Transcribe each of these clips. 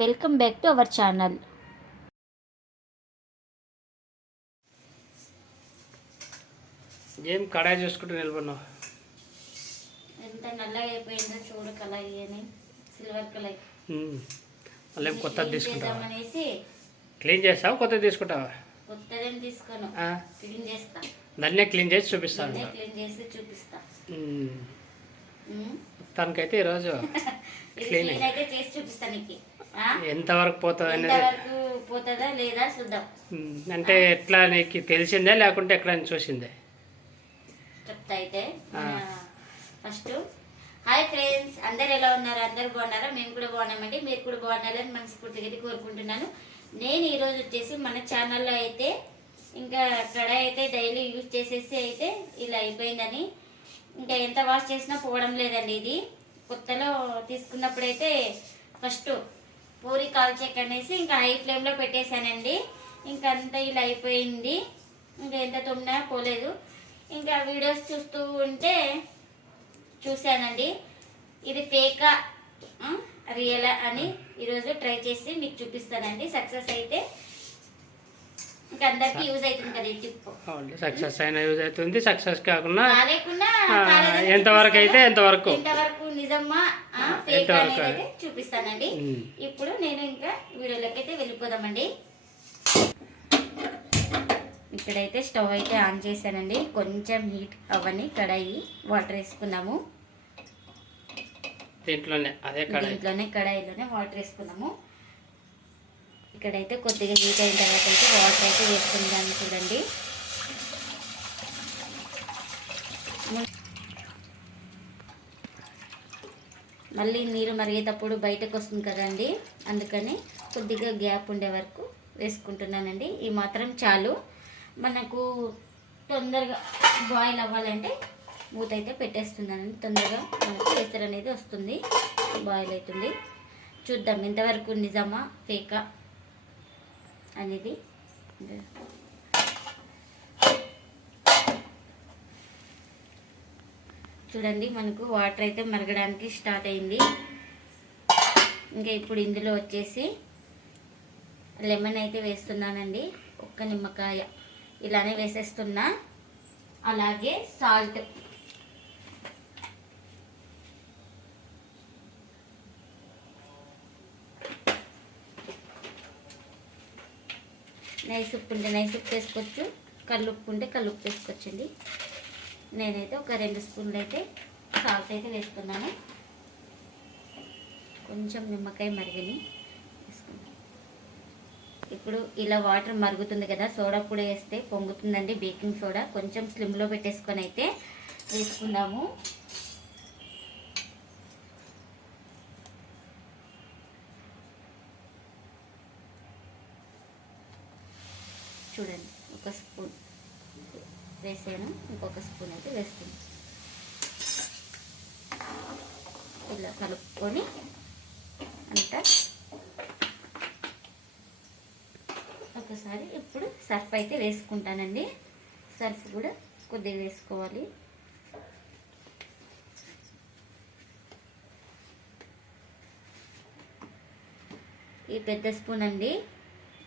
Welcome back to our channel. ఏం కడాయి చూసుకుంటూ నిలబడినావు? ఎంత నల్లగా అయిపోయిందో చూడు కలర్ అని సిల్వర్ కలర్ ఉమ్. మళ్ళీ ఏం కొత్తది తీసుకుంటావా? అనేసి క్లీన్ చేస్తావా? కొత్తది తీసుకుంటావా? కొత్తదేం తీసుకోను. క్లీన్ చేస్తా. దాన్నే క్లీన్ చేసి చూపిస్తాను క్లీన్ చేసి చూపిస్తా. మొత్తానికైతే ఈరోజు క్లీన్. అయితే చేసి చూపిస్తా నీకు. ఆ? ఎంతవరకు పోతుంది అనేది పోతుందా లేదా చూద్దాం. అంటే ఎట్లా నీకు తెలిసిందే లేకుంటే ఎక్కడైనా చూసిందే? చెప్తా అయితే. ఫస్ట్. హాయ్ ఫ్రెండ్స్ అందరు ఎలా ఉన్నారు? అందరు బాగున్నారా? మేము కూడా బాగున్నామండి. మీరు కూడా బాగున్నారని మనస్ఫూర్తిగా కోరుకుంటున్నాను. నేను ఈరోజు వచ్చేసి మన ఛానల్లో అయితే ఇంకా కడాయి అయితే డైలీ యూజ్ చేసేసి అయితే ఇలా అయిపోయిందని. ఇంకా ఎంత వాష్ చేసినా పోవడం లేదండి ఇది. కొత్తలో తీసుకున్నప్పుడైతే ఫస్ట్ పూరి కాల్చెక్ అనేసి ఇంకా హై ఫ్లేమ్లో పెట్టేశానండి. ఇంకంతా అంతా ఇలా అయిపోయింది. ఇంకా ఎంత తొమ్మినా పోలేదు. ఇంకా వీడియోస్ చూస్తూ ఉంటే చూశానండి. ఇది ఫేకా రియలా అని ఈరోజు ట్రై చేసి మీకు చూపిస్తానండి. సక్సెస్ అయితే ఇంకా అందరికీ యూజ్ అవుతుంది కదా ఈ టిప్ సక్సెస్ అయిన యూజ్ అవుతుంది సక్సెస్ కాకుండా ఎంతవరకు అయితే. ఎంతవరకు ఎంతవరకు నిజమా ఎంతవరకు చూపిస్తానండి. ఇప్పుడు నేను ఇంకా వీడియోలోకి అయితే వెళ్ళిపోదామండి. ఇక్కడైతే స్టవ్ అయితే ఆన్ చేశానండి. కొంచెం హీట్ అవ్వని కడాయి వాటర్ వేసుకున్నాము. దీంట్లోనే అదే దీంట్లోనే కడాయిలోనే వాటర్ వేసుకున్నాము. ఇక్కడైతే కొద్దిగా హీట్ అయిన తర్వాత అయితే వాటర్ అయితే వేసుకుందాము చూడండి. మళ్ళీ నీరు మరిగేటప్పుడు బయటకు వస్తుంది కదండి. అందుకని కొద్దిగా గ్యాప్ ఉండే వరకు వేసుకుంటున్నానండి. ఈ మాత్రం చాలు. మనకు తొందరగా బాయిల్ అవ్వాలంటే మూత అయితే పెట్టేస్తున్నానండి. తొందరగా మనకు కేసరి అనేది వస్తుంది. బాయిల్ అవుతుంది. చూద్దాం. ఎంతవరకు నిజమా? ఫేకా? అనేది చూడండి మనకు వాటర్ అయితే మరగడానికి స్టార్ట్ అయింది. ఇంకా ఇప్పుడు ఇందులో వచ్చేసి లెమన్ అయితే వేస్తున్నానండి. ఒక్క నిమ్మకాయ. ఇలానే వేసేస్తున్నా. అలాగే సాల్ట్. నైస్ ఉప్పు ఉంటే నైస్ ఉప్పు వేసుకోవచ్చు కళ్ళుప్పు ఉంటే కళ్ళుప్పు వేసుకోవచ్చండి నేనైతే ఒక రెండు స్పూన్లు అయితే సాల్ట్ అయితే వేసుకున్నాను. కొంచెం నిమ్మకాయ మరిగిని వేసుకున్నాను ఇప్పుడు ఇలా వాటర్ మరుగుతుంది కదా సోడా పొడి వేస్తే పొంగుతుందండి బేకింగ్ సోడా. కొంచెం స్లిమ్లో పెట్టేసుకొని అయితే వేసుకున్నాము చూడండి. ఒక స్పూన్ వేసాను. ఇంకొక స్పూన్ అయితే వేస్తుంది ఇలా కలుపుకొని అంతా ఒకసారి ఇప్పుడు సర్ఫ్ అయితే వేసుకుంటానండి. సర్ఫ్ కూడా కొద్దిగా వేసుకోవాలి. ఈ పెద్ద స్పూన్ అండి.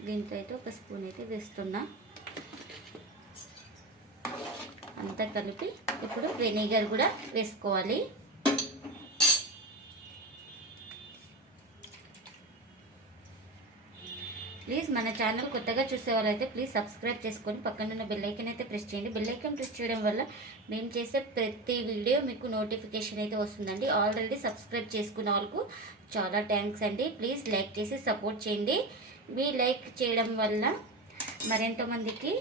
దీంట్లో అయితే ఒక స్పూన్ అయితే వేస్తున్నా. అంతా కలిపి ఇప్పుడు వెనిగర్ కూడా వేసుకోవాలి. ప్లీజ్ మన ఛానల్ కొత్తగా చూసే వాళ్ళైతే ప్లీజ్ సబ్స్క్రైబ్ చేసుకొని పక్కన ఉన్న అయితే ప్రెస్ చేయండి. బెల్లైకన్ ప్రెస్ చేయడం వల్ల మేము చేసే ప్రతి వీడియో మీకు నోటిఫికేషన్ అయితే వస్తుందండి. ఆల్రెడీ సబ్స్క్రైబ్ చేసుకున్న వాళ్ళకు చాలా థ్యాంక్స్ అండి. ప్లీజ్ లైక్ చేసి సపోర్ట్ చేయండి. మీ లైక్ చేయడం వల్ల మరెంతమందికి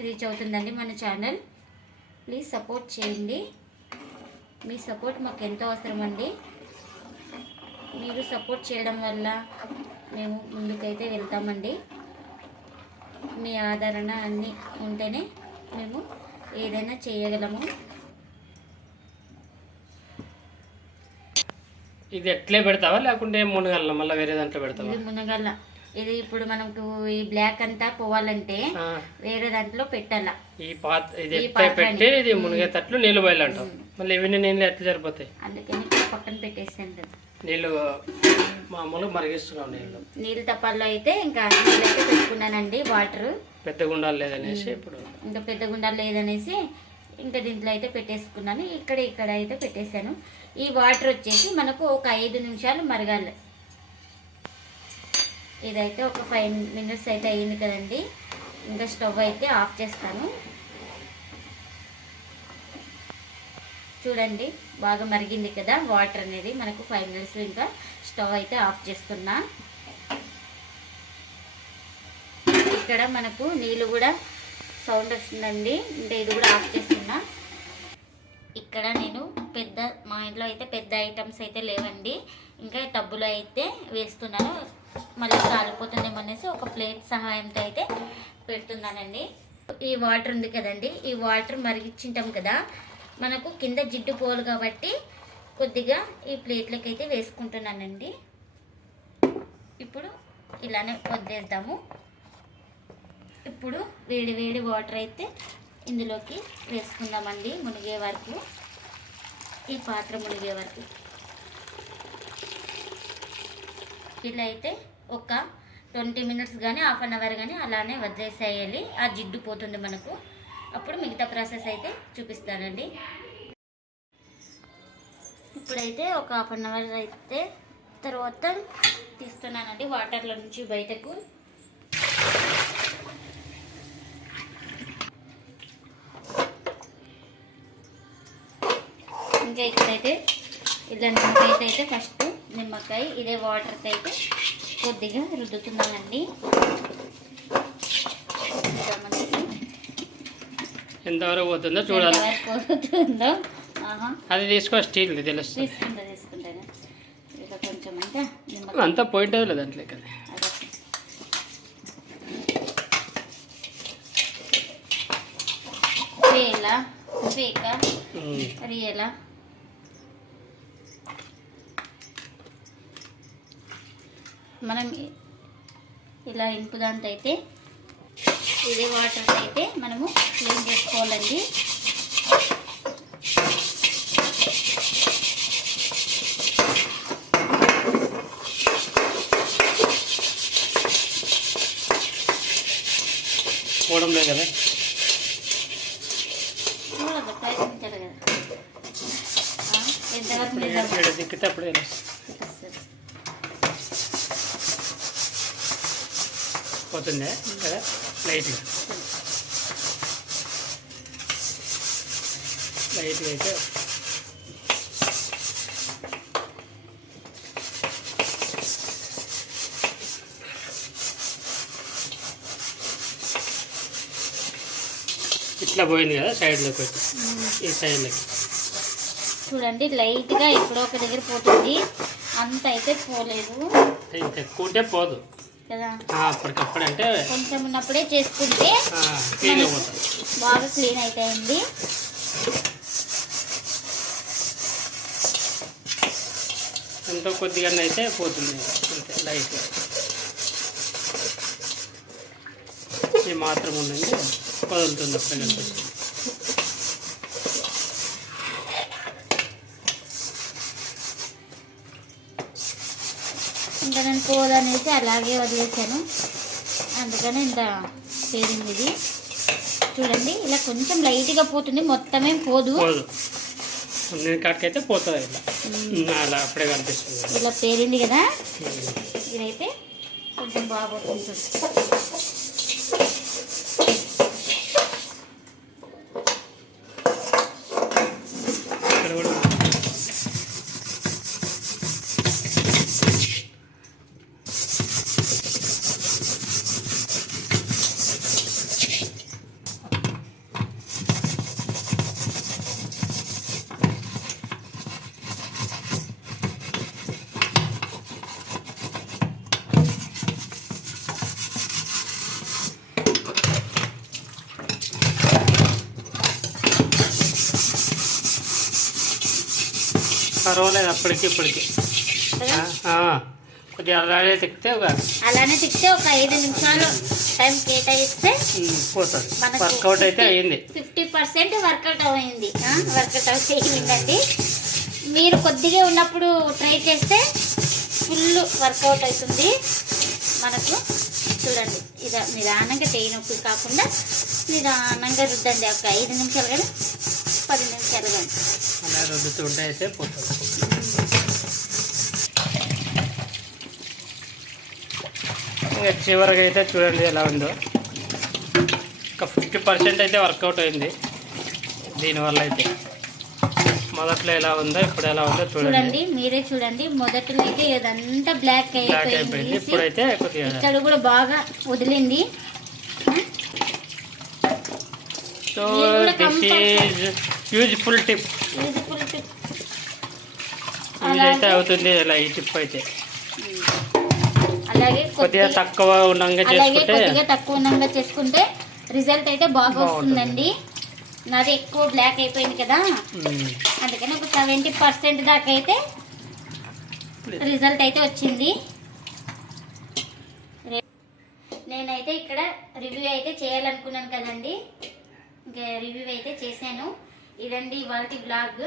రీచ్ అవుతుందండి మన ఛానల్. ప్లీజ్ సపోర్ట్ చేయండి. మీ సపోర్ట్ మాకు ఎంతో అవసరం అండి. మీరు సపోర్ట్ చేయడం వల్ల మేము ముందుకైతే వెళ్తామండి. మీ ఆదరణ అన్నీ ఉంటేనే మేము ఏదైనా చేయగలము. ఇది ఎట్లే పెడతావా? లేకుంటే మునగల మళ్ళీ వేరే దాంట్లో పెడతావా? ఇది మునగల్ల ఇది ఇప్పుడు మనకు ఈ బ్లాక్ అంతా పోవాలంటే వేరే దాంట్లో పెట్టాల. ఈ పాత ఇది ఎట్లా. పెట్టి ఇది మునిగేటట్లు నీళ్ళు బయలు అంటాం మళ్ళీ ఇవన్నీ నీళ్ళు ఎట్లా సరిపోతాయి? అందుకని పక్కన పెట్టేసాను కదా. నీళ్ళు మామూలుగా మరిగిస్తున్నాం నీళ్ళు. నీళ్ళ తప్పాల్లో అయితే ఇంకా నీళ్ళు అయితే పెట్టుకున్నానండి వాటర్. పెద్ద గుండాలు లేదనేసి ఇప్పుడు. ఇంకా పెద్ద గుండాలు లేదనేసి ఇంకా దీంట్లో అయితే పెట్టేసుకున్నాను. ఇక్కడ ఇక్కడ అయితే పెట్టేశాను. ఈ వాటర్ వచ్చేసి మనకు ఒక ఐదు నిమిషాలు మరగాలి. ఇదైతే ఒక ఫైవ్ మినిట్స్ అయితే అయ్యింది కదండి. ఇంకా స్టవ్ అయితే ఆఫ్ చేస్తాను. చూడండి బాగా మరిగింది కదా వాటర్ అనేది. మనకు ఫైవ్ మినిట్స్ ఇంకా స్టవ్ అయితే ఆఫ్ చేస్తున్నా. ఇక్కడ మనకు నీళ్ళు కూడా సౌండ్ వస్తుందండి. అంటే ఇది కూడా ఆఫ్ చేస్తున్నా. ఇక్కడ నేను దీంట్లో అయితే పెద్ద ఐటమ్స్ అయితే లేవండి. ఇంకా టబ్బులో అయితే వేస్తున్నాను మళ్ళీ కాలిపోతుందేమో అనేసి ఒక ప్లేట్ సహాయంతో అయితే పెడుతున్నానండి. ఈ వాటర్ ఉంది కదండి ఈ వాటర్ మరిగించింటాం కదా. మనకు కింద జిడ్డు పోలు కాబట్టి కొద్దిగా ఈ ప్లేట్లకి అయితే వేసుకుంటున్నానండి. ఇప్పుడు ఇలానే వద్దేద్దాము ఇప్పుడు వేడి వేడి వాటర్ అయితే ఇందులోకి వేసుకుందామండి మునిగే వరకు. ఈ పాత్ర మునిగే వరకు. ఇలా అయితే ఒక ట్వంటీ మినిట్స్ కానీ హాఫ్ అన్ అవర్ కానీ అలానే వదిలేసేయాలి. ఆ జిడ్డు పోతుంది మనకు. అప్పుడు మిగతా ప్రాసెస్ అయితే చూపిస్తానండి. ఇప్పుడైతే ఒక హాఫ్ అన్ అవర్ అయితే తర్వాత తీస్తున్నానండి వాటర్లో నుంచి బయటకు. ఇంకా ఇక్కడైతే ఇలా నిమ్మకాయ అయితే ఫస్ట్ నిమ్మకాయ ఇదే వాటర్కి అయితే కొద్దిగా రుద్దుతున్నానండి. ఎంతవరకు పోతుందో చూడాలి. ఆహా. అది తీసుకో స్టీల్ తెలుస్తుంది. తీసుకుంటా తీసుకుంటాను ఇలా కొంచెం నిమ్మకాయ. అంతా పోయింటుంది లేదు దాంట్లో కదా ఉమ్. రియల మనం ఇలా ఇంపు దాంతో అయితే ఇదే వాటర్ అయితే మనము క్లీన్ చేసుకోవాలండి. పోవడం లేదు కదా. చూడదు ప్రయత్నించాలి కదా ఆ, ఎంతవరకు నిజం ఇక్కడ దిక్కితే అప్పుడు తెలుస్తుంది చూపిస్తుంది. పోతుందే కదా? లైట్గా. లైట్గా అయితే. ఇట్లా పోయింది కదా సైడ్లోకి పెట్టి ఈ సైడ్లోకి. చూడండి లైట్గా ఎక్కడో ఒక దగ్గర పోతుంది. అంత అయితే పోలేదు. ఎక్కువ ఉంటే పోదు. కదా? అప్పటికప్పుడు అంటే కొంచెం ఉన్నప్పుడే చేసుకుంటే బాగా క్లీన్ అవుతాయండి ఎంతో కొద్దిగా అయితే పోతుంది. అంతే లైట్గా మాత్రం ఉందండి వదులుతుంది అప్పుడే కనిపిస్తుంది. ఇంకా నేను పోదనేసి అలాగే వదిలేసాను అందుకని ఇంత చేరింది ఇది. చూడండి ఇలా కొంచెం లైట్గా పోతుంది మొత్తమే పోదు. నేను కాటికైతే పోతుంది ఇలా. ఉమ్, అలా అప్పుడే కనిపిస్తుంది. ఇలా పేరింది కదా. ఇదైతే కొంచెం బాగా పోతుంది పర్వాలేదు అప్పటికి ఇప్పటికి. కొద్దిగా తిక్కితే ఒక అలానే తిక్కితే ఒక ఐదు నిమిషాలు టైం కేటాయిస్తే పోతుంది. వర్కౌట్ అయితే అయ్యింది ఫిఫ్టీ పర్సెంట్ వర్కౌట్ అయింది. వర్కౌట్ అయిందండి. మీరు కొద్దిగా ఉన్నప్పుడు ట్రై చేస్తే ఫుల్ వర్కౌట్ అవుతుంది. మనకు చూడండి ఇదా నిదానంగా చేయి నొప్పి కాకుండా నిదానంగా రుద్దండి. ఒక ఐదు నిమిషాలు కానీ పది నిమిషాలు కానీ అలా రుద్దుతుంటే అయితే పోతుంది ఇంకా చివరిగా అయితే చూడండి ఎలా ఉందో. ఒక ఫిఫ్టీ పర్సెంట్ అయితే వర్కౌట్ అయింది. దీనివల్ల అయితే మొదట్లో ఎలా ఉందో ఇప్పుడు ఎలా ఉందో చూడండి. మీరే చూడండి. మొదట్లో అయితే ఇదంతా బ్లాక్ అయిపోయింది. ఇప్పుడైతే ఇక్కడ కూడా బాగా వదిలింది. So this is useful tip useful tip use అయితే అవుతుంది ఇలా ఈ టిప్ అయితే. అలాగే కొద్దిగా తక్కువ అలాగే చేసుకుంటే కొద్దిగా తక్కువ ఉన్నంగా చేసుకుంటే రిజల్ట్ అయితే బాగా. వస్తుందండి నాది ఎక్కువ బ్లాక్ అయిపోయింది కదా. అందుకని ఒక సెవెంటీ పర్సెంట్ దాకా అయితే రిజల్ట్ అయితే వచ్చింది. నేనైతే ఇక్కడ రివ్యూ అయితే చేయాలనుకున్నాను కదండి. ఇంకా రివ్యూ అయితే చేశాను. ఇదండి ఇవాళ బ్లాగ్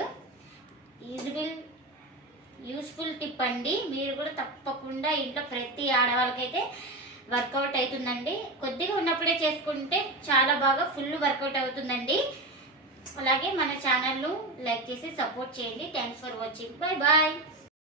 యూజ్ఫుల్ యూస్ఫుల్ టిప్ అండి. మీరు కూడా తప్పకుండా ఇంట్లో ప్రతి ఆడవాళ్ళకైతే వర్కౌట్ అవుతుందండి. కొద్దిగా ఉన్నప్పుడే చేసుకుంటే చాలా బాగా ఫుల్ వర్కౌట్ అవుతుందండి. అలాగే మన ఛానల్ను లైక్ చేసి సపోర్ట్ చేయండి. Thanks for watching bye bye